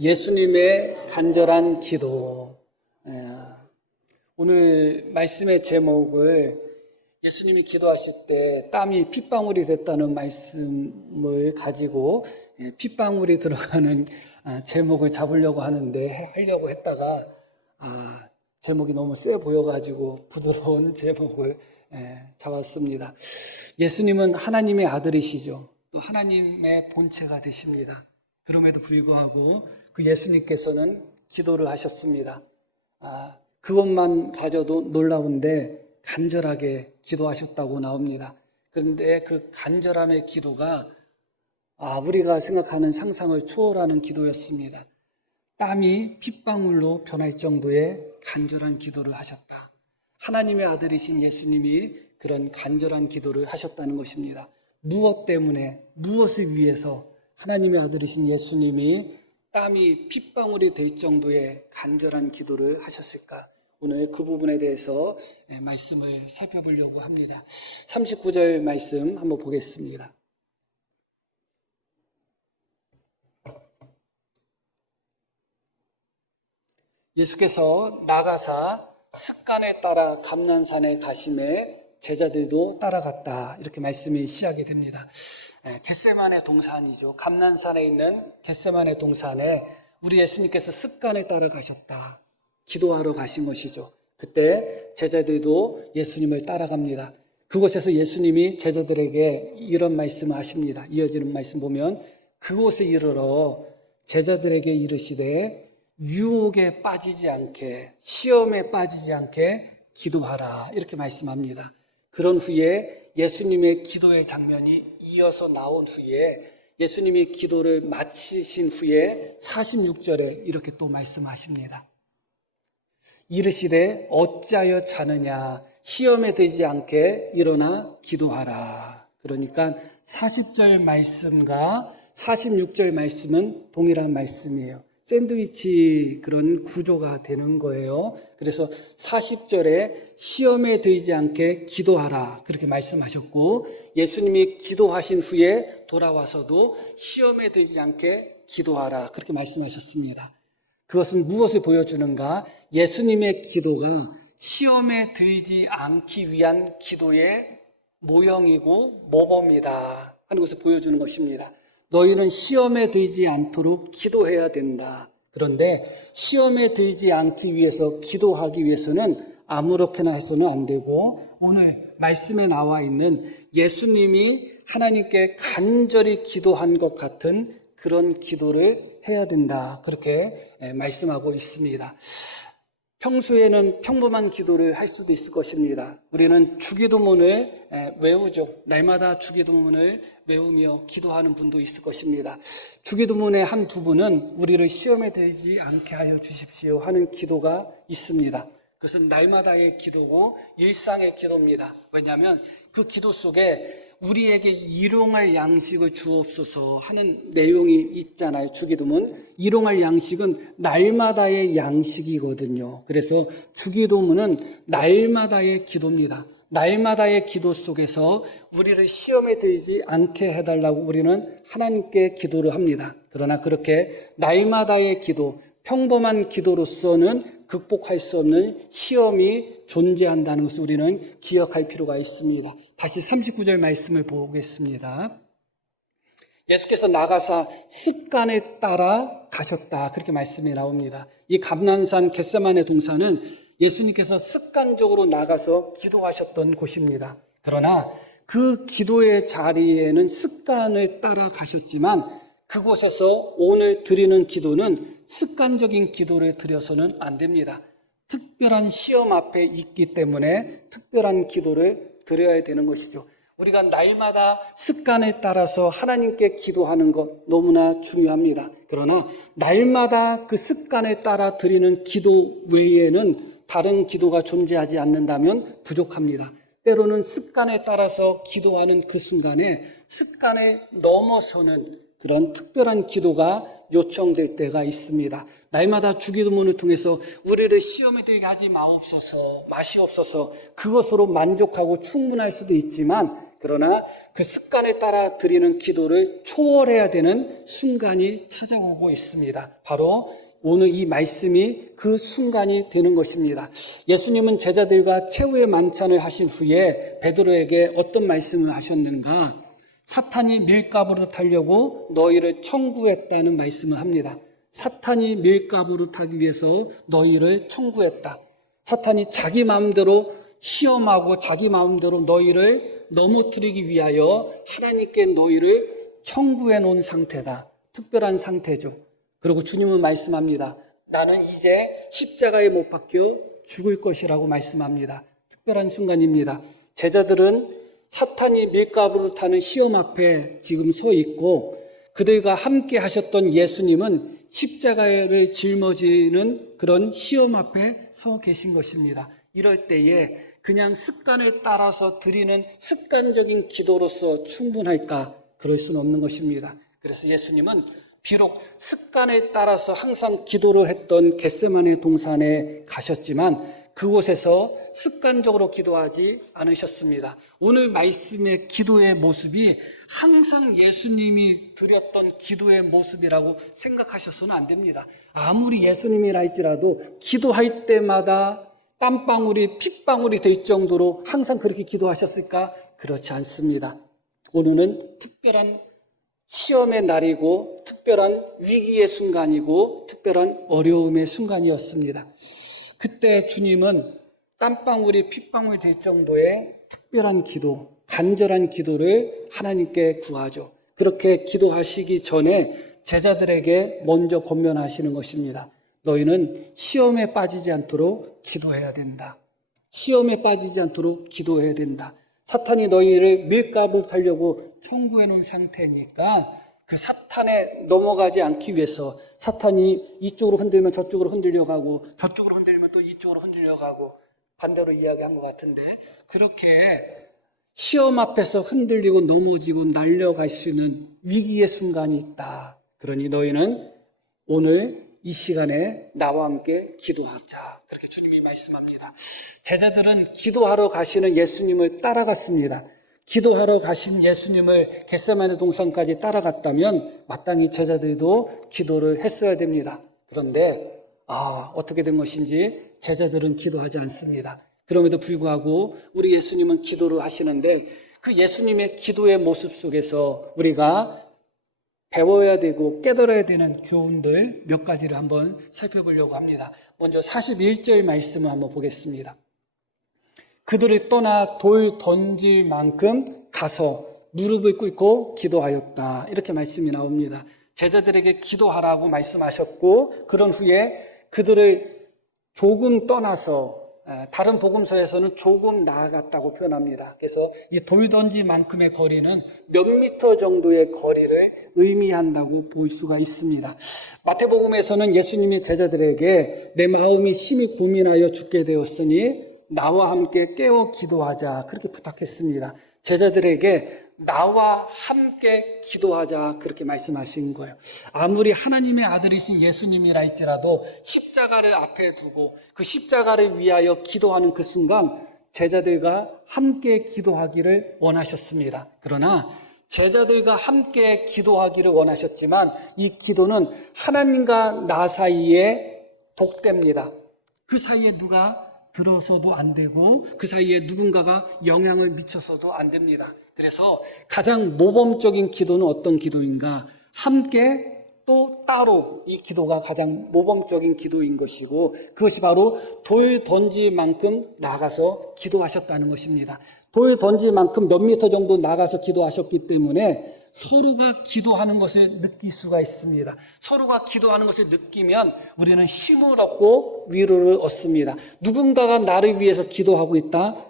예수님의 간절한 기도. 오늘 말씀의 제목을 예수님이 기도하실 때 땀이 핏방울이 됐다는 말씀을 가지고 핏방울이 들어가는 제목을 잡으려고 하려고 했다가 제목이 너무 세 보여가지고 부드러운 제목을 잡았습니다. 예수님은 하나님의 아들이시죠. 또 하나님의 본체가 되십니다. 그럼에도 불구하고 그 예수님께서는 기도를 하셨습니다. 그것만 가져도 놀라운데 간절하게 기도하셨다고 나옵니다. 그런데 그 간절함의 기도가 우리가 생각하는 상상을 초월하는 기도였습니다. 땀이 핏방울로 변할 정도의 간절한 기도를 하셨다. 하나님의 아들이신 예수님이 그런 간절한 기도를 하셨다는 것입니다. 무엇 때문에, 무엇을 위해서 하나님의 아들이신 예수님이 땀이 핏방울이 될 정도의 간절한 기도를 하셨을까? 오늘 그 부분에 대해서 말씀을 살펴보려고 합니다. 39절 말씀 한번 보겠습니다. 예수께서 나가사 습관에 따라 감난산에 가심에 제자들도 따라갔다. 이렇게 말씀이 시작이 됩니다. 겟세마네 동산이죠. 감난산에 있는 겟세마네 동산에 우리 예수님께서 습관에 따라 가셨다. 기도하러 가신 것이죠. 그때 제자들도 예수님을 따라갑니다. 그곳에서 예수님이 제자들에게 이런 말씀을 하십니다. 이어지는 말씀 보면 그곳에 이르러 제자들에게 이르시되 유혹에 빠지지 않게, 시험에 빠지지 않게 기도하라. 이렇게 말씀합니다. 그런 후에 예수님의 기도의 장면이 이어서 나온 후에 예수님이 기도를 마치신 후에 46절에 이렇게 또 말씀하십니다. 이르시되 어찌하여 자느냐, 시험에 들지 않게 일어나 기도하라. 그러니까 40절 말씀과 46절 말씀은 동일한 말씀이에요. 샌드위치 그런 구조가 되는 거예요. 그래서 40절에 시험에 들지 않게 기도하라 그렇게 말씀하셨고, 예수님이 기도하신 후에 돌아와서도 시험에 들지 않게 기도하라 그렇게 말씀하셨습니다. 그것은 무엇을 보여주는가? 예수님의 기도가 시험에 들지 않기 위한 기도의 모형이고 모범이다 하는 것을 보여주는 것입니다. 너희는 시험에 들지 않도록 기도해야 된다. 그런데 시험에 들지 않기 위해서 기도하기 위해서는 아무렇게나 해서는 안 되고, 오늘 말씀에 나와 있는 예수님이 하나님께 간절히 기도한 것 같은 그런 기도를 해야 된다. 그렇게 말씀하고 있습니다. 평소에는 평범한 기도를 할 수도 있을 것입니다. 우리는 주기도문을 외우죠. 날마다 주기도문을 외우며 기도하는 분도 있을 것입니다. 주기도문의 한 부분은 우리를 시험에 들지 않게 하여 주십시오 하는 기도가 있습니다. 그것은 날마다의 기도고 일상의 기도입니다. 왜냐하면 그 기도 속에 우리에게 일용할 양식을 주옵소서 하는 내용이 있잖아요. 주기도문. 일용할 양식은 날마다의 양식이거든요. 그래서 주기도문은 날마다의 기도입니다. 날마다의 기도 속에서 우리를 시험에 들지 않게 해달라고 우리는 하나님께 기도를 합니다. 그러나 그렇게 날마다의 기도, 평범한 기도로서는 극복할 수 없는 시험이 존재한다는 것을 우리는 기억할 필요가 있습니다. 다시 39절 말씀을 보겠습니다. 예수께서 나가사 습관에 따라 가셨다. 그렇게 말씀이 나옵니다. 이 감난산 겟세마네 동산은 예수님께서 습관적으로 나가서 기도하셨던 곳입니다. 그러나 그 기도의 자리에는 습관을 따라 가셨지만 그곳에서 오늘 드리는 기도는 습관적인 기도를 드려서는 안 됩니다. 특별한 시험 앞에 있기 때문에 특별한 기도를 드려야 되는 것이죠. 우리가 날마다 습관에 따라서 하나님께 기도하는 것 너무나 중요합니다. 그러나 날마다 그 습관에 따라 드리는 기도 외에는 다른 기도가 존재하지 않는다면 부족합니다. 때로는 습관에 따라서 기도하는 그 순간에 습관에 넘어서는 그런 특별한 기도가 요청될 때가 있습니다. 날마다 주기도문을 통해서 우리를 시험에 들게 하지 마옵소서, 마시옵소서, 그것으로 만족하고 충분할 수도 있지만 그러나 그 습관에 따라 드리는 기도를 초월해야 되는 순간이 찾아오고 있습니다. 바로 오늘 이 말씀이 그 순간이 되는 것입니다. 예수님은 제자들과 최후의 만찬을 하신 후에 베드로에게 어떤 말씀을 하셨는가? 사탄이 밀가부로 타려고 너희를 청구했다는 말씀을 합니다. 사탄이 밀가부로 타기 위해서 너희를 청구했다. 사탄이 자기 마음대로 시험하고 자기 마음대로 너희를 넘어뜨리기 위하여 하나님께 너희를 청구해 놓은 상태다. 특별한 상태죠. 그리고 주님은 말씀합니다. 나는 이제 십자가에 못 박혀 죽을 것이라고 말씀합니다. 특별한 순간입니다. 제자들은 사탄이 밀가부로 타는 시험 앞에 지금 서 있고 그들과 함께 하셨던 예수님은 십자가를 짊어지는 그런 시험 앞에 서 계신 것입니다. 이럴 때에 그냥 습관에 따라서 드리는 습관적인 기도로서 충분할까? 그럴 수는 없는 것입니다. 그래서 예수님은 비록 습관에 따라서 항상 기도를 했던 겟세마네 동산에 가셨지만 그곳에서 습관적으로 기도하지 않으셨습니다. 오늘 말씀의 기도의 모습이 항상 예수님이 드렸던 기도의 모습이라고 생각하셔서는 안 됩니다. 아무리 예수님이라 할지라도 기도할 때마다 땀방울이 핏방울이 될 정도로 항상 그렇게 기도하셨을까? 그렇지 않습니다. 오늘은 특별한 시험의 날이고 특별한 위기의 순간이고 특별한 어려움의 순간이었습니다. 그때 주님은 땀방울이 핏방울이 될 정도의 특별한 기도, 간절한 기도를 하나님께 구하죠. 그렇게 기도하시기 전에 제자들에게 먼저 권면하시는 것입니다. 너희는 시험에 빠지지 않도록 기도해야 된다. 시험에 빠지지 않도록 기도해야 된다. 사탄이 너희를 밀가부로 타려고 청구해 놓은 상태니까 그 사탄에 넘어가지 않기 위해서 사탄이 이쪽으로 흔들면 저쪽으로 흔들려 가고 저쪽으로 흔들면 또 이쪽으로 흔들려 가고 반대로 이야기한 것 같은데 그렇게 시험 앞에서 흔들리고 넘어지고 날려갈 수 있는 위기의 순간이 있다. 그러니 너희는 오늘 이 시간에 나와 함께 기도하자. 그렇게 주님이 말씀합니다. 제자들은 기도하러 가시는 예수님을 따라갔습니다. 기도하러 가신 예수님을 겟세마네 동산까지 따라갔다면 마땅히 제자들도 기도를 했어야 됩니다. 그런데 어떻게 된 것인지 제자들은 기도하지 않습니다. 그럼에도 불구하고 우리 예수님은 기도를 하시는데 그 예수님의 기도의 모습 속에서 우리가 배워야 되고 깨달아야 되는 교훈들 몇 가지를 한번 살펴보려고 합니다. 먼저 41절 말씀을 한번 보겠습니다. 그들을 떠나 돌 던질 만큼 가서 무릎을 꿇고 기도하였다. 이렇게 말씀이 나옵니다. 제자들에게 기도하라고 말씀하셨고 그런 후에 그들을 조금 떠나서 다른 복음서에서는 조금 나아갔다고 표현합니다. 그래서 이 돌 던지만큼의 거리는 몇 미터 정도의 거리를 의미한다고 볼 수가 있습니다. 마태복음에서는 예수님이 제자들에게 내 마음이 심히 고민하여 죽게 되었으니 나와 함께 깨어 기도하자 그렇게 부탁했습니다. 제자들에게 나와 함께 기도하자 그렇게 말씀하신 거예요. 아무리 하나님의 아들이신 예수님이라 할지라도 십자가를 앞에 두고 그 십자가를 위하여 기도하는 그 순간 제자들과 함께 기도하기를 원하셨습니다. 그러나 제자들과 함께 기도하기를 원하셨지만 이 기도는 하나님과 나 사이에 독대입니다. 그 사이에 누가 들어서도 안 되고 그 사이에 누군가가 영향을 미쳐서도 안 됩니다. 그래서 가장 모범적인 기도는 어떤 기도인가? 함께 또 따로 이 기도가 가장 모범적인 기도인 것이고 그것이 바로 돌 던질 만큼 나가서 기도하셨다는 것입니다. 돌 던질 만큼 몇 미터 정도 나가서 기도하셨기 때문에 서로가 기도하는 것을 느낄 수가 있습니다. 서로가 기도하는 것을 느끼면 우리는 힘을 얻고 위로를 얻습니다. 누군가가 나를 위해서 기도하고 있다?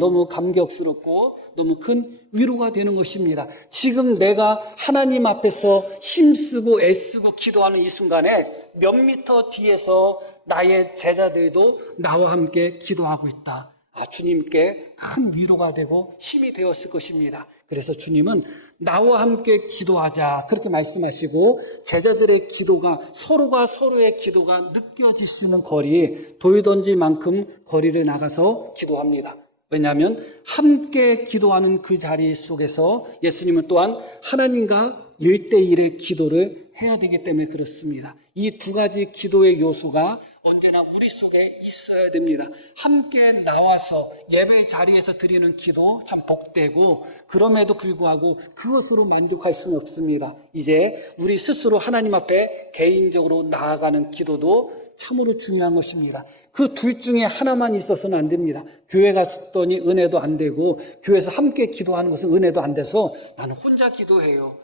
너무 감격스럽고 너무 큰 위로가 되는 것입니다. 지금 내가 하나님 앞에서 힘쓰고 애쓰고 기도하는 이 순간에 몇 미터 뒤에서 나의 제자들도 나와 함께 기도하고 있다. 주님께 큰 위로가 되고 힘이 되었을 것입니다. 그래서 주님은 나와 함께 기도하자 그렇게 말씀하시고 제자들의 기도가 서로가 서로의 기도가 느껴질 수 있는 거리 돌 던질 만큼 거리를 나가서 기도합니다. 왜냐하면 함께 기도하는 그 자리 속에서 예수님은 또한 하나님과 1대1의 기도를 해야 되기 때문에 그렇습니다. 이 두 가지 기도의 요소가 언제나 우리 속에 있어야 됩니다. 함께 나와서 예배 자리에서 드리는 기도 참 복되고, 그럼에도 불구하고 그것으로 만족할 수는 없습니다. 이제 우리 스스로 하나님 앞에 개인적으로 나아가는 기도도 참으로 중요한 것입니다. 그 둘 중에 하나만 있어서는 안 됩니다. 교회 갔더니 은혜도 안 되고, 교회에서 함께 기도하는 것은 은혜도 안 돼서 나는 혼자 기도해요.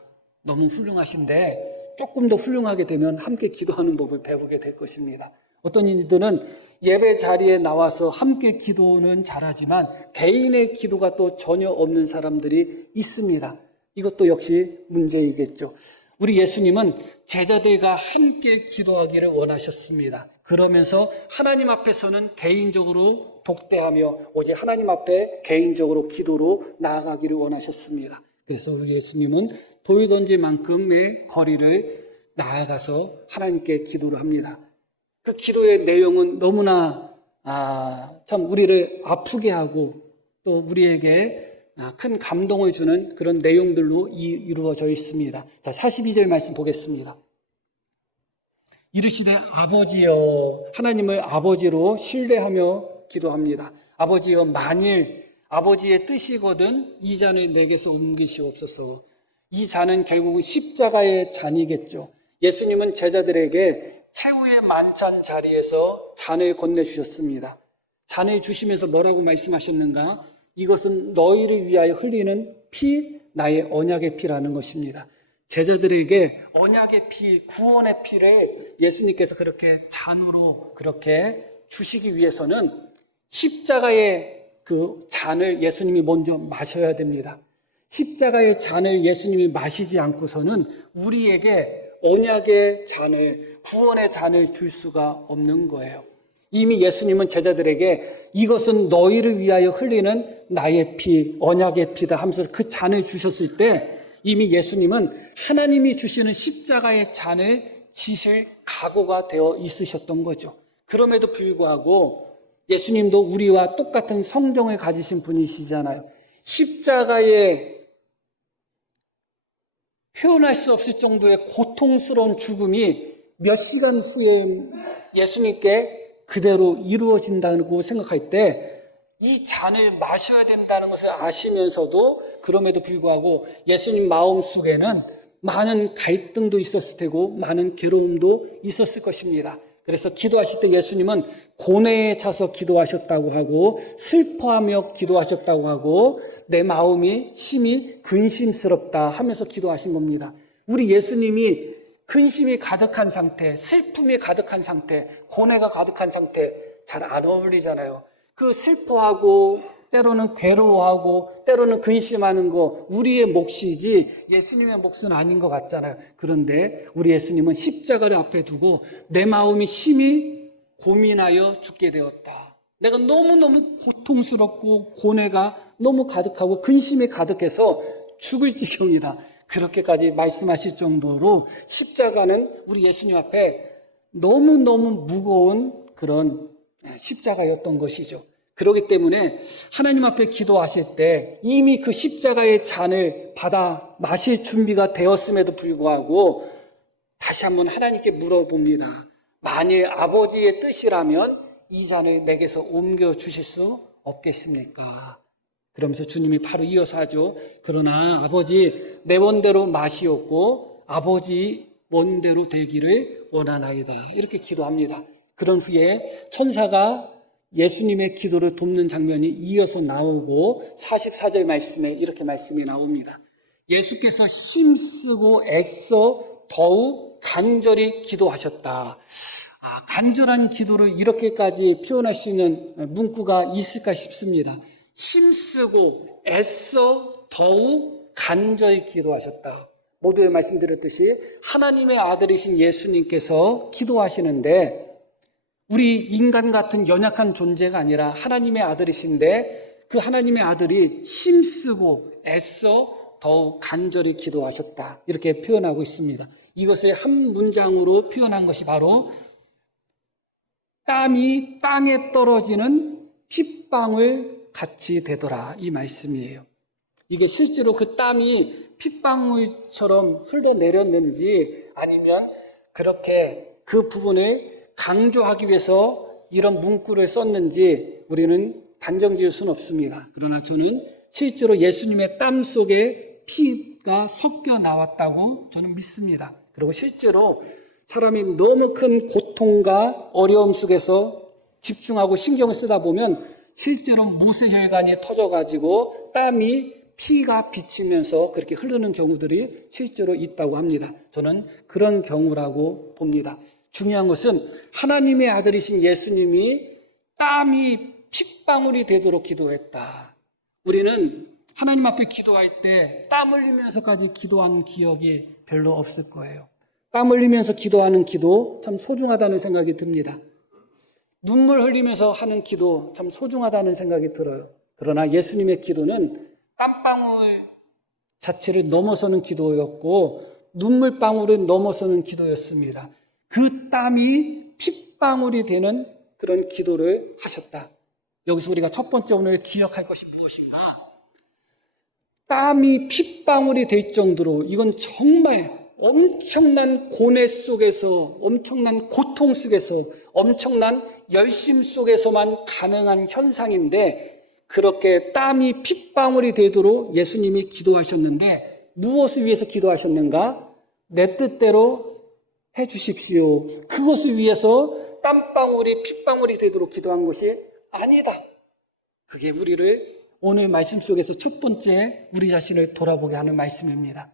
너무 훌륭하신데 조금 더 훌륭하게 되면 함께 기도하는 법을 배우게 될 것입니다. 어떤 이들은 예배 자리에 나와서 함께 기도는 잘하지만 개인의 기도가 또 전혀 없는 사람들이 있습니다. 이것도 역시 문제이겠죠. 우리 예수님은 제자들과 함께 기도하기를 원하셨습니다. 그러면서 하나님 앞에서는 개인적으로 독대하며 오직 하나님 앞에 개인적으로 기도로 나아가기를 원하셨습니다. 그래서 우리 예수님은 돌 던질만큼의 거리를 나아가서 하나님께 기도를 합니다. 그 기도의 내용은 너무나 참 우리를 아프게 하고 또 우리에게 큰 감동을 주는 그런 내용들로 이루어져 있습니다. 자, 42절 말씀 보겠습니다. 이르시되 아버지여, 하나님을 아버지로 신뢰하며 기도합니다. 아버지여, 만일 아버지의 뜻이거든 이 잔을 내게서 옮기시옵소서. 이 잔은 결국은 십자가의 잔이겠죠. 예수님은 제자들에게 최후의 만찬 자리에서 잔을 건네주셨습니다. 잔을 주시면서 뭐라고 말씀하셨는가? 이것은 너희를 위하여 흘리는 피, 나의 언약의 피라는 것입니다. 제자들에게 언약의 피, 구원의 피를 예수님께서 그렇게 잔으로 그렇게 주시기 위해서는 십자가의 그 잔을 예수님이 먼저 마셔야 됩니다. 십자가의 잔을 예수님이 마시지 않고서는 우리에게 언약의 잔을, 구원의 잔을 줄 수가 없는 거예요. 이미 예수님은 제자들에게 이것은 너희를 위하여 흘리는 나의 피, 언약의 피다 하면서 그 잔을 주셨을 때 이미 예수님은 하나님이 주시는 십자가의 잔을 지실 각오가 되어 있으셨던 거죠. 그럼에도 불구하고 예수님도 우리와 똑같은 성정을 가지신 분이시잖아요. 십자가의 표현할 수 없을 정도의 고통스러운 죽음이 몇 시간 후에 예수님께 그대로 이루어진다고 생각할 때 이 잔을 마셔야 된다는 것을 아시면서도 그럼에도 불구하고 예수님 마음속에는 많은 갈등도 있었을 테고 많은 괴로움도 있었을 것입니다. 그래서 기도하실 때 예수님은 고뇌에 차서 기도하셨다고 하고 슬퍼하며 기도하셨다고 하고 내 마음이 심히 근심스럽다 하면서 기도하신 겁니다. 우리 예수님이 근심이 가득한 상태, 슬픔이 가득한 상태, 고뇌가 가득한 상태 잘 안 어울리잖아요. 그 슬퍼하고 때로는 괴로워하고 때로는 근심하는 거 우리의 몫이지 예수님의 몫은 아닌 것 같잖아요. 그런데 우리 예수님은 십자가를 앞에 두고 내 마음이 심히 고민하여 죽게 되었다. 내가 너무너무 고통스럽고 고뇌가 너무 가득하고 근심이 가득해서 죽을 지경이다. 그렇게까지 말씀하실 정도로 십자가는 우리 예수님 앞에 너무너무 무거운 그런 십자가였던 것이죠. 그렇기 때문에 하나님 앞에 기도하실 때 이미 그 십자가의 잔을 받아 마실 준비가 되었음에도 불구하고 다시 한번 하나님께 물어봅니다. 만일 아버지의 뜻이라면 이 잔을 내게서 옮겨 주실 수 없겠습니까? 그러면서 주님이 바로 이어서 하죠. 그러나 아버지 내 원대로 마시옵고 아버지 원대로 되기를 원하나이다. 이렇게 기도합니다. 그런 후에 천사가 예수님의 기도를 돕는 장면이 이어서 나오고 44절 말씀에 이렇게 말씀이 나옵니다. 예수께서 힘쓰고 애써 더욱 간절히 기도하셨다. 간절한 기도를 이렇게까지 표현할 수 있는 문구가 있을까 싶습니다. 힘쓰고 애써 더욱 간절히 기도하셨다. 모두에 말씀드렸듯이 하나님의 아들이신 예수님께서 기도하시는데 우리 인간 같은 연약한 존재가 아니라 하나님의 아들이신데 그 하나님의 아들이 힘쓰고 애써 더욱 간절히 기도하셨다. 이렇게 표현하고 있습니다. 이것을 한 문장으로 표현한 것이 바로 땀이 땅에 떨어지는 핏방울 같이 되더라, 이 말씀이에요. 이게 실제로 그 땀이 핏방울처럼 흘러내렸는지 아니면 그렇게 그 부분을 강조하기 위해서 이런 문구를 썼는지 우리는 단정 지을 수는 없습니다. 그러나 저는 실제로 예수님의 땀 속에 피가 섞여 나왔다고 저는 믿습니다. 그리고 실제로 사람이 너무 큰 고통과 어려움 속에서 집중하고 신경을 쓰다 보면 실제로 모세혈관이 터져가지고 땀이 피가 비치면서 그렇게 흐르는 경우들이 실제로 있다고 합니다. 저는 그런 경우라고 봅니다. 중요한 것은 하나님의 아들이신 예수님이 땀이 핏방울이 되도록 기도했다. 우리는 하나님 앞에 기도할 때 땀 흘리면서까지 기도한 기억이 별로 없을 거예요. 땀 흘리면서 기도하는 기도 참 소중하다는 생각이 듭니다. 눈물 흘리면서 하는 기도 참 소중하다는 생각이 들어요. 그러나 예수님의 기도는 땀방울 자체를 넘어서는 기도였고 눈물방울을 넘어서는 기도였습니다. 그 땀이 핏방울이 되는 그런 기도를 하셨다. 여기서 우리가 첫 번째 오늘 기억할 것이 무엇인가? 땀이 핏방울이 될 정도로 이건 정말 엄청난 고뇌 속에서, 엄청난 고통 속에서, 엄청난 열심 속에서만 가능한 현상인데 그렇게 땀이 핏방울이 되도록 예수님이 기도하셨는데 무엇을 위해서 기도하셨는가? 내 뜻대로 해 주십시오. 그것을 위해서 땀방울이 핏방울이 되도록 기도한 것이 아니다. 그게 우리를 오늘 말씀 속에서 첫 번째 우리 자신을 돌아보게 하는 말씀입니다.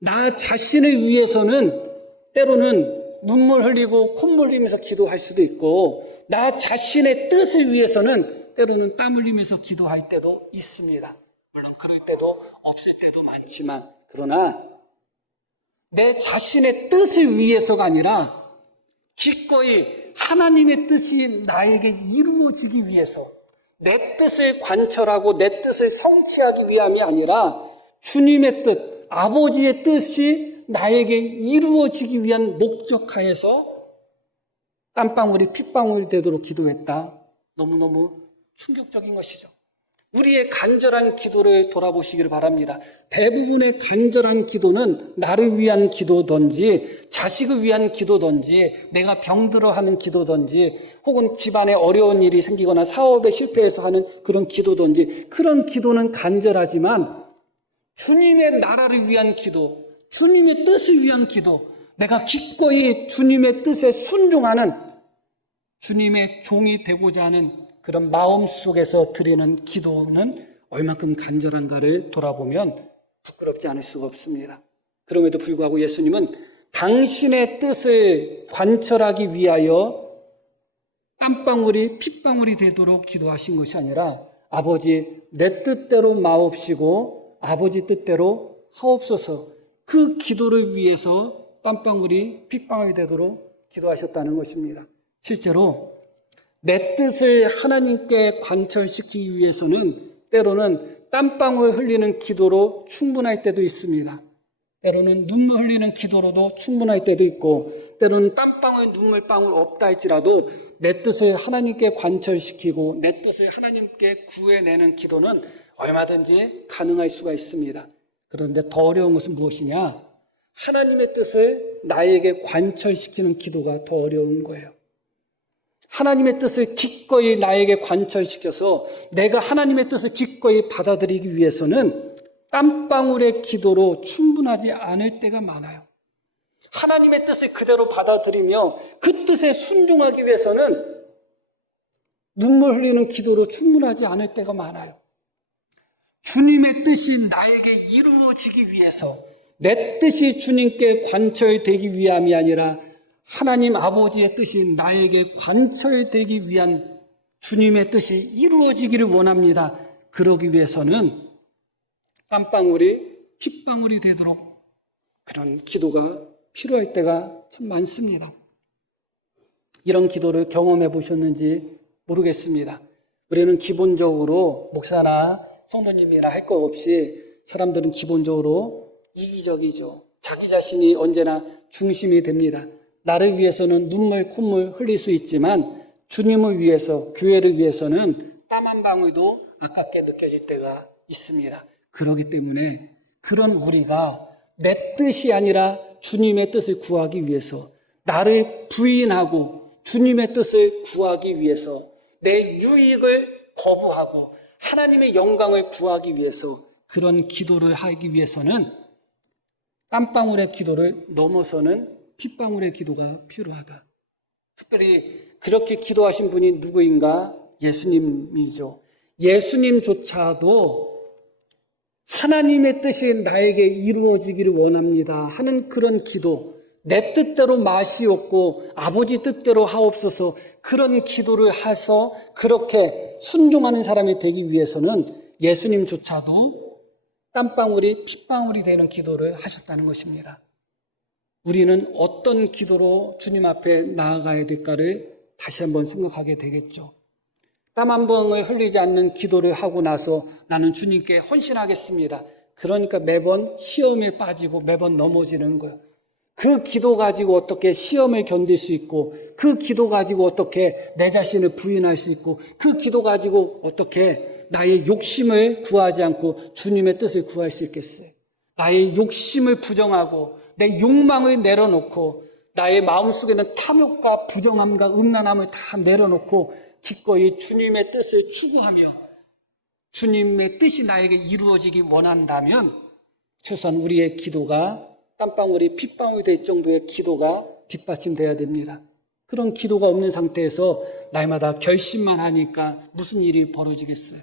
나 자신을 위해서는 때로는 눈물 흘리고 콧물 흘리면서 기도할 수도 있고 나 자신의 뜻을 위해서는 때로는 땀 흘리면서 기도할 때도 있습니다. 물론 그럴 때도 없을 때도 많지만 그러나 내 자신의 뜻을 위해서가 아니라 기꺼이 하나님의 뜻이 나에게 이루어지기 위해서 내 뜻을 관철하고 내 뜻을 성취하기 위함이 아니라 주님의 뜻, 아버지의 뜻이 나에게 이루어지기 위한 목적하에서 땀방울이 핏방울이 되도록 기도했다. 너무너무 충격적인 것이죠. 우리의 간절한 기도를 돌아보시기를 바랍니다. 대부분의 간절한 기도는 나를 위한 기도든지 자식을 위한 기도든지 내가 병들어 하는 기도든지 혹은 집안에 어려운 일이 생기거나 사업에 실패해서 하는 그런 기도든지 그런 기도는 간절하지만 주님의 나라를 위한 기도, 주님의 뜻을 위한 기도, 내가 기꺼이 주님의 뜻에 순종하는 주님의 종이 되고자 하는 그런 마음 속에서 드리는 기도는 얼만큼 간절한가를 돌아보면 부끄럽지 않을 수가 없습니다. 그럼에도 불구하고 예수님은 당신의 뜻을 관철하기 위하여 땀방울이 핏방울이 되도록 기도하신 것이 아니라 아버지 내 뜻대로 마옵시고 아버지 뜻대로 하옵소서 그 기도를 위해서 땀방울이 핏방울이 되도록 기도하셨다는 것입니다. 실제로 내 뜻을 하나님께 관철시키기 위해서는 때로는 땀방울 흘리는 기도로 충분할 때도 있습니다. 때로는 눈물 흘리는 기도로도 충분할 때도 있고 때로는 땀방울 눈물방울 없다 할지라도 내 뜻을 하나님께 관철시키고 내 뜻을 하나님께 구해내는 기도는 얼마든지 가능할 수가 있습니다. 그런데 더 어려운 것은 무엇이냐? 하나님의 뜻을 나에게 관철시키는 기도가 더 어려운 거예요. 하나님의 뜻을 기꺼이 나에게 관철시켜서 내가 하나님의 뜻을 기꺼이 받아들이기 위해서는 땀방울의 기도로 충분하지 않을 때가 많아요. 하나님의 뜻을 그대로 받아들이며 그 뜻에 순종하기 위해서는 눈물 흘리는 기도로 충분하지 않을 때가 많아요. 주님의 뜻이 나에게 이루어지기 위해서 내 뜻이 주님께 관철되기 위함이 아니라 하나님 아버지의 뜻이 나에게 관철되기 위한 주님의 뜻이 이루어지기를 원합니다. 그러기 위해서는 땀방울이 핏방울이 되도록 그런 기도가 필요할 때가 참 많습니다. 이런 기도를 경험해 보셨는지 모르겠습니다. 우리는 기본적으로 목사나 성도님이나 할 것 없이 사람들은 기본적으로 이기적이죠. 자기 자신이 언제나 중심이 됩니다. 나를 위해서는 눈물, 콧물 흘릴 수 있지만 주님을 위해서, 교회를 위해서는 땀 한 방울도 아깝게 느껴질 때가 있습니다. 그렇기 때문에 그런 우리가 내 뜻이 아니라 주님의 뜻을 구하기 위해서, 나를 부인하고 주님의 뜻을 구하기 위해서, 내 유익을 거부하고 하나님의 영광을 구하기 위해서, 그런 기도를 하기 위해서는 땀방울의 기도를 넘어서는 핏방울의 기도가 필요하다. 특별히 그렇게 기도하신 분이 누구인가? 예수님이죠. 예수님조차도 하나님의 뜻이 나에게 이루어지기를 원합니다 하는 그런 기도, 내 뜻대로 마시옵고 아버지 뜻대로 하옵소서, 그런 기도를 해서 그렇게 순종하는 사람이 되기 위해서는 예수님조차도 땀방울이 핏방울이 되는 기도를 하셨다는 것입니다. 우리는 어떤 기도로 주님 앞에 나아가야 될까를 다시 한번 생각하게 되겠죠. 땀 한 방울 흘리지 않는 기도를 하고 나서 나는 주님께 헌신하겠습니다. 그러니까 매번 시험에 빠지고 매번 넘어지는 거예요. 그 기도 가지고 어떻게 시험을 견딜 수 있고, 그 기도 가지고 어떻게 내 자신을 부인할 수 있고, 그 기도 가지고 어떻게 나의 욕심을 구하지 않고 주님의 뜻을 구할 수 있겠어요. 나의 욕심을 부정하고 내 욕망을 내려놓고 나의 마음속에는 탐욕과 부정함과 음란함을 다 내려놓고 기꺼이 주님의 뜻을 추구하며 주님의 뜻이 나에게 이루어지기 원한다면 최소한 우리의 기도가 땀방울이 핏방울이 될 정도의 기도가 뒷받침돼야 됩니다. 그런 기도가 없는 상태에서 날마다 결심만 하니까 무슨 일이 벌어지겠어요?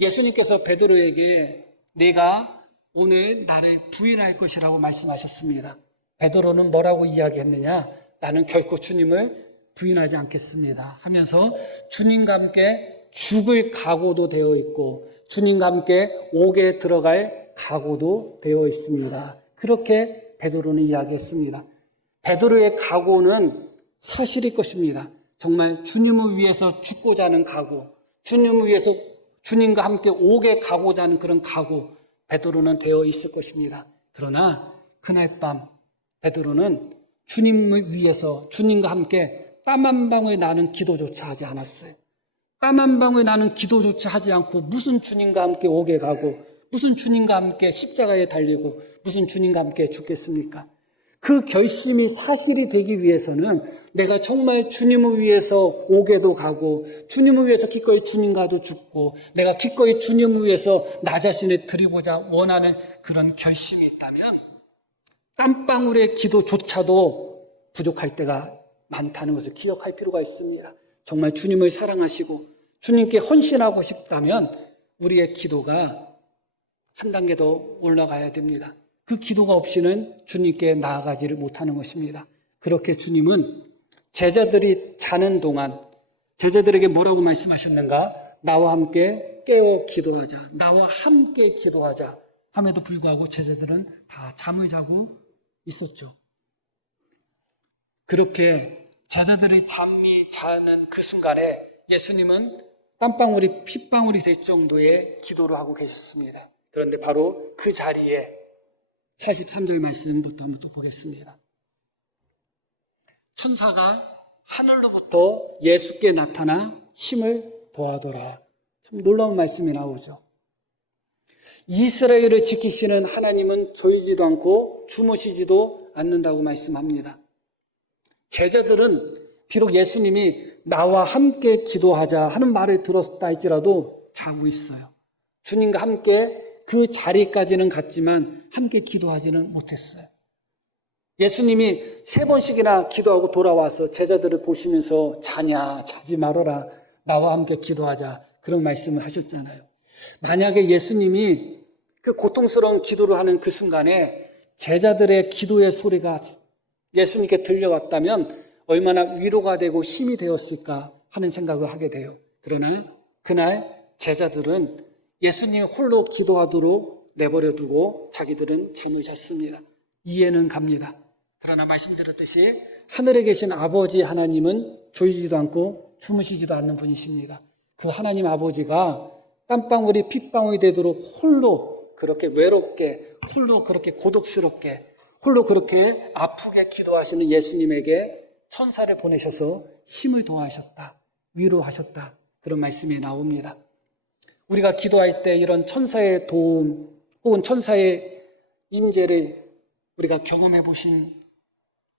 예수님께서 베드로에게 내가 오늘 나를 부인할 것이라고 말씀하셨습니다. 베드로는 뭐라고 이야기했느냐? 나는 결코 주님을 부인하지 않겠습니다 하면서 주님과 함께 죽을 각오도 되어 있고 주님과 함께 옥에 들어갈 각오도 되어 있습니다. 그렇게 베드로는 이야기했습니다. 베드로의 각오는 사실일 것입니다. 정말 주님을 위해서 죽고자 하는 각오, 주님을 위해서 주님과 함께 옥에 가고자 하는 그런 각오, 베드로는 되어 있을 것입니다. 그러나 그날 밤 베드로는 주님을 위해서 주님과 함께 땀 한 방울 나는 기도조차 하지 않았어요. 땀 한 방울 나는 기도조차 하지 않고 무슨 주님과 함께 옥에 가고 무슨 주님과 함께 십자가에 달리고 무슨 주님과 함께 죽겠습니까? 그 결심이 사실이 되기 위해서는 내가 정말 주님을 위해서 옥에도 가고 주님을 위해서 기꺼이 주님과도 죽고 내가 기꺼이 주님을 위해서 나 자신을 드리고자 원하는 그런 결심이 있다면 땀방울의 기도조차도 부족할 때가 많다는 것을 기억할 필요가 있습니다. 정말 주님을 사랑하시고 주님께 헌신하고 싶다면 우리의 기도가 한 단계 더 올라가야 됩니다. 그 기도가 없이는 주님께 나아가지를 못하는 것입니다. 그렇게 주님은 제자들이 자는 동안 제자들에게 뭐라고 말씀하셨는가? 나와 함께 깨어 기도하자. 나와 함께 기도하자. 함에도 불구하고 제자들은 다 잠을 자고 있었죠. 그렇게 제자들이 잠이 자는 그 순간에 예수님은 땀방울이 핏방울이 될 정도의 기도를 하고 계셨습니다. 그런데 바로 그 자리에 43절 말씀부터 한번 또 보겠습니다. 천사가 하늘로부터 예수께 나타나 힘을 더하더라. 참 놀라운 말씀이 나오죠. 이스라엘을 지키시는 하나님은 졸지도 않고 주무시지도 않는다고 말씀합니다. 제자들은 비록 예수님이 나와 함께 기도하자 하는 말을 들었다 할지라도 자고 있어요. 주님과 함께 그 자리까지는 갔지만 함께 기도하지는 못했어요. 예수님이 3번씩이나 기도하고 돌아와서 제자들을 보시면서 자냐, 자지 말아라, 나와 함께 기도하자, 그런 말씀을 하셨잖아요. 만약에 예수님이 그 고통스러운 기도를 하는 그 순간에 제자들의 기도의 소리가 예수님께 들려왔다면 얼마나 위로가 되고 힘이 되었을까 하는 생각을 하게 돼요. 그러나 그날 제자들은 예수님 홀로 기도하도록 내버려 두고 자기들은 잠을 잤습니다. 이해는 갑니다. 그러나 말씀드렸듯이 하늘에 계신 아버지 하나님은 졸지도 않고 주무시지도 않는 분이십니다. 그 하나님 아버지가 땀방울이 핏방울이 되도록 홀로 그렇게 외롭게, 홀로 그렇게 고독스럽게, 홀로 그렇게 아프게 기도하시는 예수님에게 천사를 보내셔서 힘을 더하셨다, 위로하셨다, 그런 말씀이 나옵니다. 우리가 기도할 때 이런 천사의 도움 혹은 천사의 임재를 우리가 경험해 보신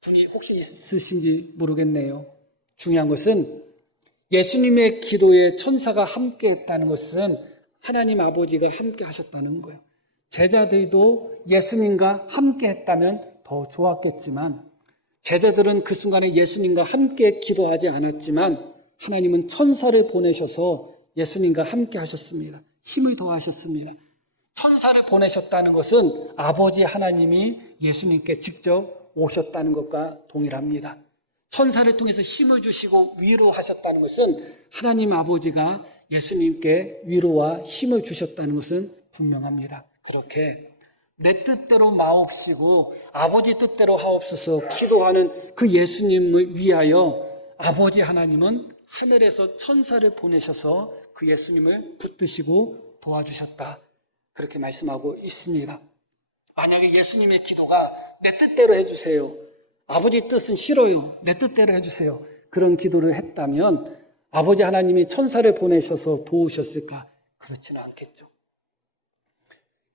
분이 혹시 있으신지 모르겠네요. 중요한 것은 예수님의 기도에 천사가 함께 했다는 것은 하나님 아버지가 함께 하셨다는 거예요. 제자들도 예수님과 함께 했다면 더 좋았겠지만 제자들은 그 순간에 예수님과 함께 기도하지 않았지만 하나님은 천사를 보내셔서 예수님과 함께 하셨습니다. 힘을 더하셨습니다. 천사를 보내셨다는 것은 아버지 하나님이 예수님께 직접 오셨다는 것과 동일합니다. 천사를 통해서 힘을 주시고 위로하셨다는 것은 하나님 아버지가 예수님께 위로와 힘을 주셨다는 것은 분명합니다. 그렇게 내 뜻대로 마옵시고 아버지 뜻대로 하옵소서 기도하는 그 예수님을 위하여 아버지 하나님은 하늘에서 천사를 보내셔서 그 예수님을 붙드시고 도와주셨다. 그렇게 말씀하고 있습니다. 만약에 예수님의 기도가 내 뜻대로 해주세요. 아버지 뜻은 싫어요. 내 뜻대로 해주세요. 그런 기도를 했다면 아버지 하나님이 천사를 보내셔서 도우셨을까? 그렇지는 않겠죠.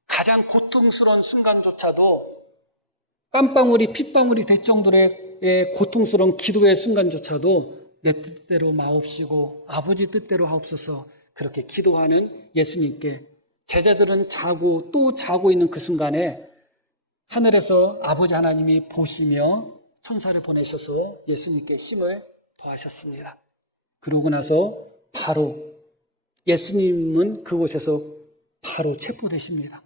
가장 고통스러운 순간조차도 땀방울이 핏방울이 될 정도의 고통스러운 기도의 순간조차도 내 뜻대로 마옵시고 아버지 뜻대로 하옵소서 그렇게 기도하는 예수님께 제자들은 자고 또 자고 있는 그 순간에 하늘에서 아버지 하나님이 보시며 천사를 보내셔서 예수님께 힘을 더하셨습니다. 그러고 나서 바로 예수님은 그곳에서 바로 체포되십니다.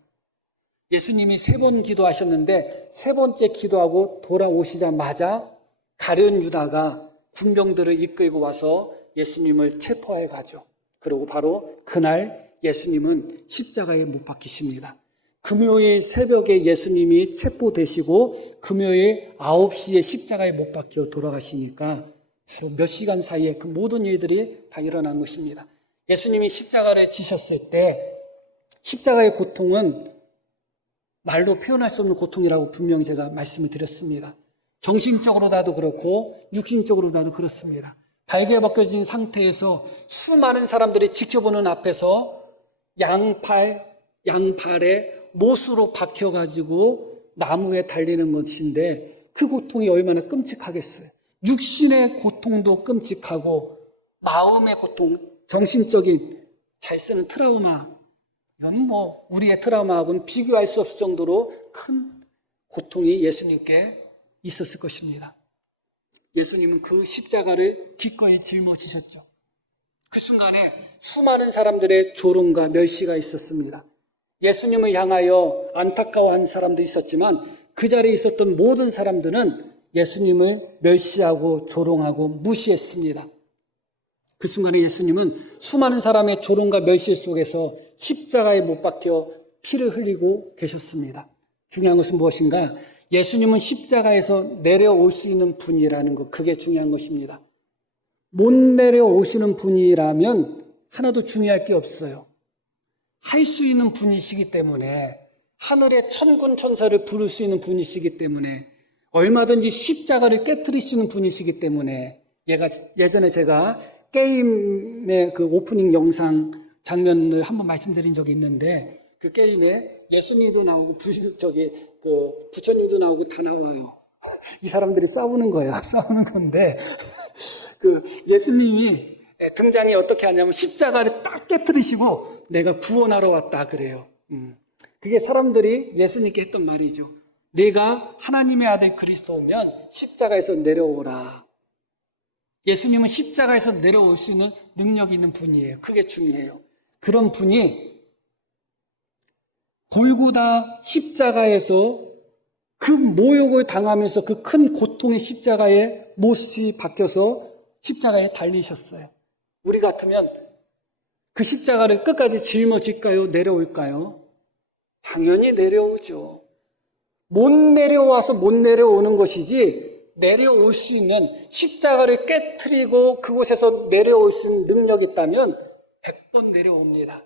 예수님이 3번 기도하셨는데 3번째 기도하고 돌아오시자마자 가룟 유다가 군병들을 이끌고 와서 예수님을 체포해 가죠. 그리고 바로 그날 예수님은 십자가에 못 박히십니다. 금요일 새벽에 예수님이 체포되시고 금요일 9시에 십자가에 못 박혀 돌아가시니까 바로 몇 시간 사이에 그 모든 일들이 다 일어난 것입니다. 예수님이 십자가를 지셨을 때 십자가의 고통은 말로 표현할 수 없는 고통이라고 분명히 제가 말씀을 드렸습니다. 정신적으로라도 그렇고 육신적으로라도 그렇습니다. 발개 벗겨진 상태에서 수많은 사람들이 지켜보는 앞에서 양발에 못으로 박혀가지고 나무에 달리는 것인데 그 고통이 얼마나 끔찍하겠어요. 육신의 고통도 끔찍하고 마음의 고통, 정신적인 잘 쓰는 트라우마, 이건 뭐 우리의 트라우마하고는 비교할 수 없을 정도로 큰 고통이 예수님께 있었을 것입니다. 예수님은 그 십자가를 기꺼이 짊어지셨죠. 그 순간에 수많은 사람들의 조롱과 멸시가 있었습니다. 예수님을 향하여 안타까워한 사람도 있었지만 그 자리에 있었던 모든 사람들은 예수님을 멸시하고 조롱하고 무시했습니다. 그 순간에 예수님은 수많은 사람의 조롱과 멸시 속에서 십자가에 못 박혀 피를 흘리고 계셨습니다. 중요한 것은 무엇인가? 예수님은 십자가에서 내려올 수 있는 분이라는 것, 그게 중요한 것입니다. 못 내려오시는 분이라면 하나도 중요할 게 없어요. 할 수 있는 분이시기 때문에, 하늘의 천군 천사를 부를 수 있는 분이시기 때문에, 얼마든지 십자가를 깨트릴 수 있는 분이시기 때문에, 예전에 제가 게임의 그 오프닝 영상 장면을 한번 말씀드린 적이 있는데, 그 게임에 예수님도 나오고 부처님도 나오고 다 나와요. 이 사람들이 싸우는 거야. 싸우는 건데 그 예수님이 등장이 어떻게 하냐면 십자가를 딱 깨트리시고 내가 구원하러 왔다 그래요. 그게 사람들이 예수님께 했던 말이죠. 내가 하나님의 아들 그리스도면 십자가에서 내려오라. 예수님은 십자가에서 내려올 수 있는 능력이 있는 분이에요. 그게 중요해요. 그런 분이 골고다 십자가에서 그 모욕을 당하면서 그 큰 고통의 십자가에 못이 박혀서 십자가에 달리셨어요. 우리 같으면 그 십자가를 끝까지 짊어질까요? 내려올까요? 당연히 내려오죠. 못 내려와서 못 내려오는 것이지 내려올 수 있는 십자가를 깨트리고 그곳에서 내려올 수 있는 능력이 있다면 100번 내려옵니다.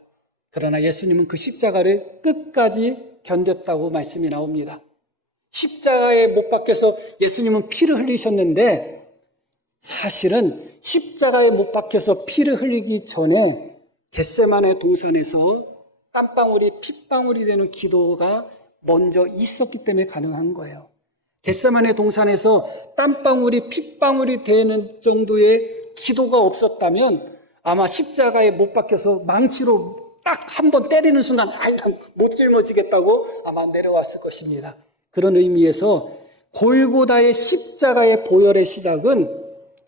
그러나 예수님은 그 십자가를 끝까지 견뎠다고 말씀이 나옵니다. 십자가에 못 박혀서 예수님은 피를 흘리셨는데 사실은 십자가에 못 박혀서 피를 흘리기 전에 겟세마네 동산에서 땀방울이 핏방울이 되는 기도가 먼저 있었기 때문에 가능한 거예요. 겟세마네 동산에서 땀방울이 핏방울이 되는 정도의 기도가 없었다면 아마 십자가에 못 박혀서 망치로 딱 한 번 때리는 순간 난 못 짊어지겠다고 아마 내려왔을 것입니다. 그런 의미에서 골고다의 십자가의 보혈의 시작은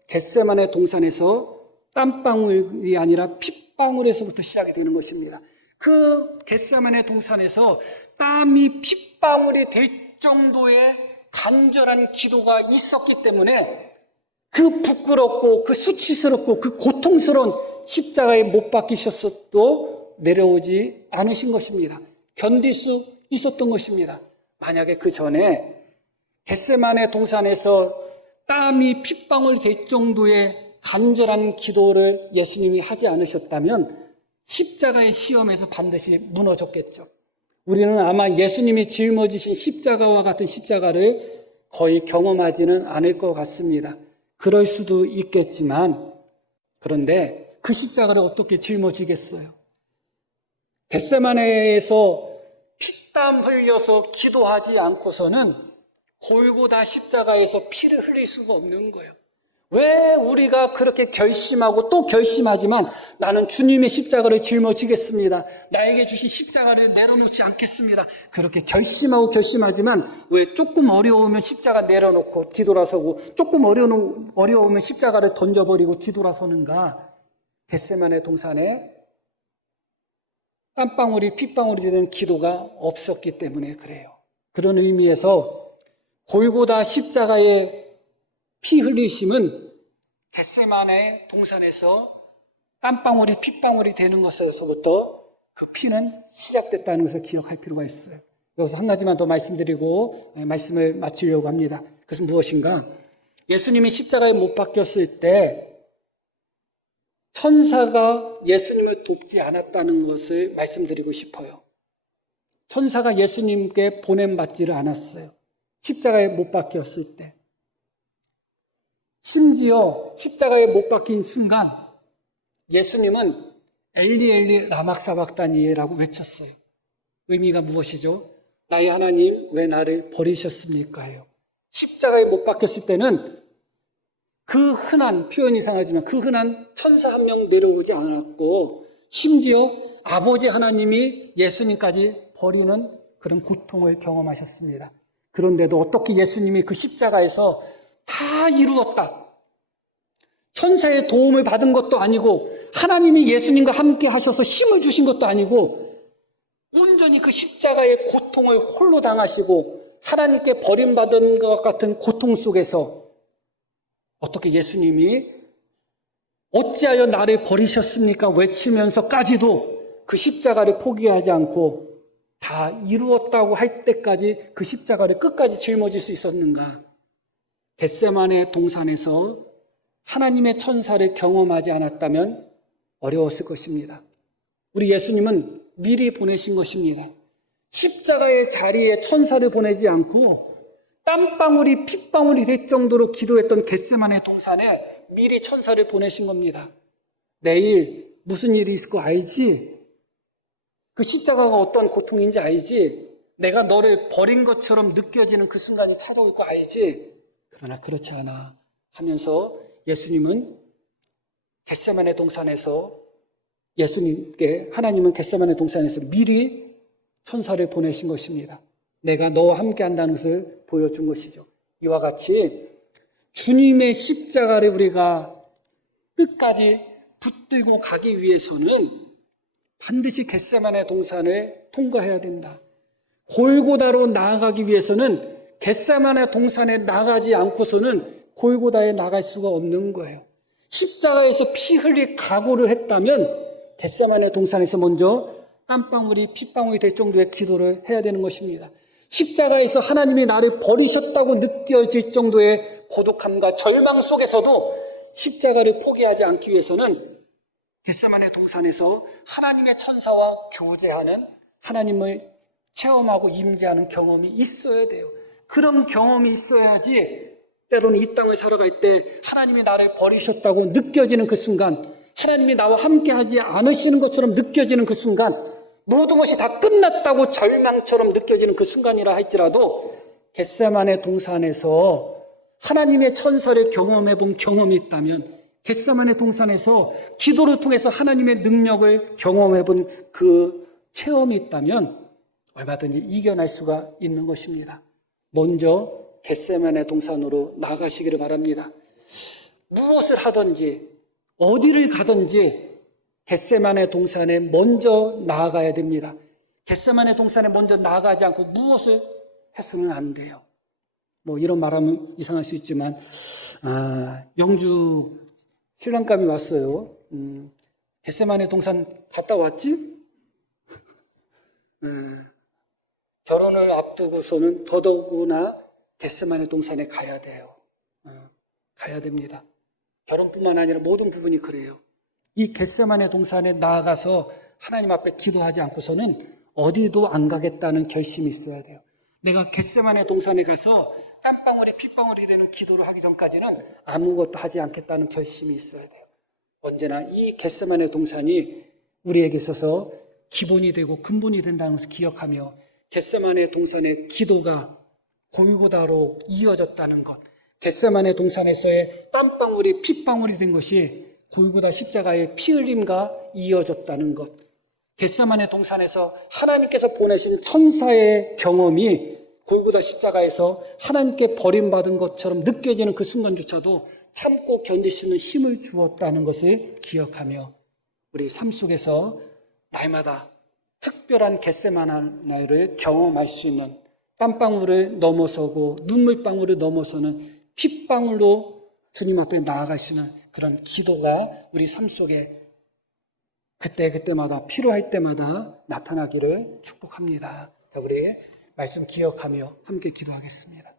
겟세마네 동산에서 땀방울이 아니라 핏방울에서부터 시작이 되는 것입니다. 그 겟세마네 동산에서 땀이 핏방울이 될 정도의 간절한 기도가 있었기 때문에 그 부끄럽고 그 수치스럽고 그 고통스러운 십자가에 못 박히셨어도 내려오지 않으신 것입니다. 견딜 수 있었던 것입니다. 만약에 그 전에 겟세마네 동산에서 땀이 핏방울 될 정도의 간절한 기도를 예수님이 하지 않으셨다면 십자가의 시험에서 반드시 무너졌겠죠. 우리는 아마 예수님이 짊어지신 십자가와 같은 십자가를 거의 경험하지는 않을 것 같습니다. 그럴 수도 있겠지만 그런데 그 십자가를 어떻게 짊어지겠어요? 겟세마네에서 피땀 흘려서 기도하지 않고서는 골고다 십자가에서 피를 흘릴 수가 없는 거예요. 왜 우리가 그렇게 결심하고 또 결심하지만 나는 주님의 십자가를 짊어지겠습니다. 나에게 주신 십자가를 내려놓지 않겠습니다. 그렇게 결심하고 결심하지만 왜 조금 어려우면 십자가 내려놓고 뒤돌아서고 조금 어려우면 십자가를 던져버리고 뒤돌아서는가? 겟세마네 동산에 땀방울이 핏방울이 되는 기도가 없었기 때문에 그래요. 그런 의미에서 골고다 십자가의 피 흘리심은 겟세마네 동산에서 땀방울이 핏방울이 되는 것에서부터 그 피는 시작됐다는 것을 기억할 필요가 있어요. 여기서 한 가지만 더 말씀드리고 말씀을 마치려고 합니다. 그것은 무엇인가? 예수님이 십자가에 못 박혔을 때 천사가 예수님을 돕지 않았다는 것을 말씀드리고 싶어요. 천사가 예수님께 보냄받지를 않았어요. 십자가에 못 박혔을 때. 심지어 십자가에 못 박힌 순간 예수님은 엘리 엘리 라막사박다니라고 외쳤어요. 의미가 무엇이죠? 나의 하나님 왜 나를 버리셨습니까? 십자가에 못 박혔을 때는 그 흔한, 표현이 이상하지만 그 흔한 천사 한 명 내려오지 않았고 심지어 아버지 하나님이 예수님까지 버리는 그런 고통을 경험하셨습니다. 그런데도 어떻게 예수님이 그 십자가에서 다 이루었다. 천사의 도움을 받은 것도 아니고 하나님이 예수님과 함께 하셔서 힘을 주신 것도 아니고 온전히 그 십자가의 고통을 홀로 당하시고 하나님께 버림받은 것 같은 고통 속에서 어떻게 예수님이 어찌하여 나를 버리셨습니까? 외치면서까지도 그 십자가를 포기하지 않고 다 이루었다고 할 때까지 그 십자가를 끝까지 짊어질 수 있었는가? 겟세마네 동산에서 하나님의 천사를 경험하지 않았다면 어려웠을 것입니다. 우리 예수님은 미리 보내신 것입니다. 십자가의 자리에 천사를 보내지 않고 땀방울이 핏방울이 될 정도로 기도했던 겟세마네 동산에 미리 천사를 보내신 겁니다. 내일 무슨 일이 있을 거 알지? 그 십자가가 어떤 고통인지 알지? 내가 너를 버린 것처럼 느껴지는 그 순간이 찾아올 거 알지? 그러나 그렇지 않아 하면서 예수님은 겟세마네 동산에서 하나님은 겟세마네 동산에서 미리 천사를 보내신 것입니다. 내가 너와 함께 한다는 것을 보여준 것이죠. 이와 같이 주님의 십자가를 우리가 끝까지 붙들고 가기 위해서는 반드시 겟세마네 동산을 통과해야 된다. 골고다로 나아가기 위해서는 겟세마네 동산에 나가지 않고서는 골고다에 나갈 수가 없는 거예요. 십자가에서 피 흘릴 각오를 했다면 겟세마네 동산에서 먼저 땀방울이 핏방울이 될 정도의 기도를 해야 되는 것입니다. 십자가에서 하나님이 나를 버리셨다고 느껴질 정도의 고독함과 절망 속에서도 십자가를 포기하지 않기 위해서는 겟세마네 동산에서 하나님의 천사와 교제하는, 하나님을 체험하고 임재하는 경험이 있어야 돼요. 그런 경험이 있어야지 때로는 이 땅을 살아갈 때 하나님이 나를 버리셨다고 느껴지는 그 순간 하나님이 나와 함께하지 않으시는 것처럼 느껴지는 그 순간, 모든 것이 다 끝났다고 절망처럼 느껴지는 그 순간이라 할지라도 겟세마네 동산에서 하나님의 천사를 경험해 본 경험이 있다면, 겟세마네 동산에서 기도를 통해서 하나님의 능력을 경험해 본 그 체험이 있다면 얼마든지 이겨낼 수가 있는 것입니다. 먼저 겟세마네 동산으로 나가시기를 바랍니다. 무엇을 하든지 어디를 가든지 겟세마네 동산에 먼저 나아가야 됩니다. 겟세마네 동산에 먼저 나아가지 않고 무엇을 했으면 안 돼요. 뭐 이런 말하면 이상할 수 있지만 영주 신랑감이 왔어요. 겟세마네 동산 갔다 왔지? 결혼을 앞두고서는 더더구나 겟세마네 동산에 가야 돼요. 가야 됩니다. 결혼뿐만 아니라 모든 부분이 그래요. 이 겟세마네 동산에 나아가서 하나님 앞에 기도하지 않고서는 어디도 안 가겠다는 결심이 있어야 돼요. 내가 겟세마네 동산에 가서 땀방울이 핏방울이 되는 기도를 하기 전까지는 아무것도 하지 않겠다는 결심이 있어야 돼요. 언제나 이 겟세마네 동산이 우리에게 있어서 기본이 되고 근본이 된다는 것을 기억하며 겟세마네 동산의 기도가 골고다로 이어졌다는 것, 겟세마네 동산에서의 땀방울이 핏방울이 된 것이 골고다 십자가의 피 흘림과 이어졌다는 것, 겟세마네 동산에서 하나님께서 보내신 천사의 경험이 골고다 십자가에서 하나님께 버림받은 것처럼 느껴지는 그 순간조차도 참고 견딜 수 있는 힘을 주었다는 것을 기억하며 우리 삶 속에서 날마다 특별한 겟세마네를 경험할 수 있는 땀방울을 넘어서고 눈물방울을 넘어서는 핏방울로 주님 앞에 나아가시는 그런 기도가 우리 삶 속에 그때마다 필요할 때마다 나타나기를 축복합니다. 자, 우리 말씀 기억하며 함께 기도하겠습니다.